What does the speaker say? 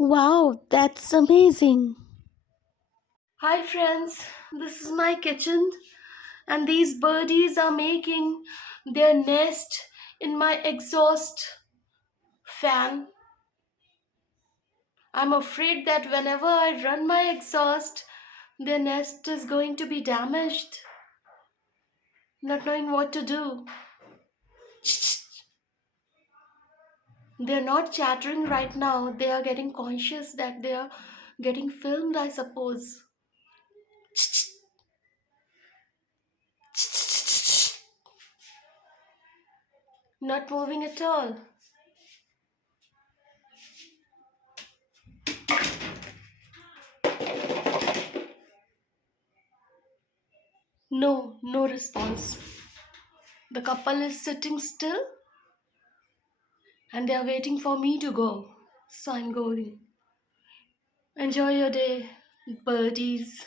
Wow, that's amazing. Hi friends, this is my kitchen and these birdies are making their nest in my exhaust fan. I'm afraid that whenever I run my exhaust, their nest is going to be damaged, not knowing what to do. They're not chattering right now, they are getting conscious that they are getting filmed, I suppose. Not moving at all. No, no response. The couple is sitting still and they are waiting for me to go. So I'm going. Enjoy your day, birdies.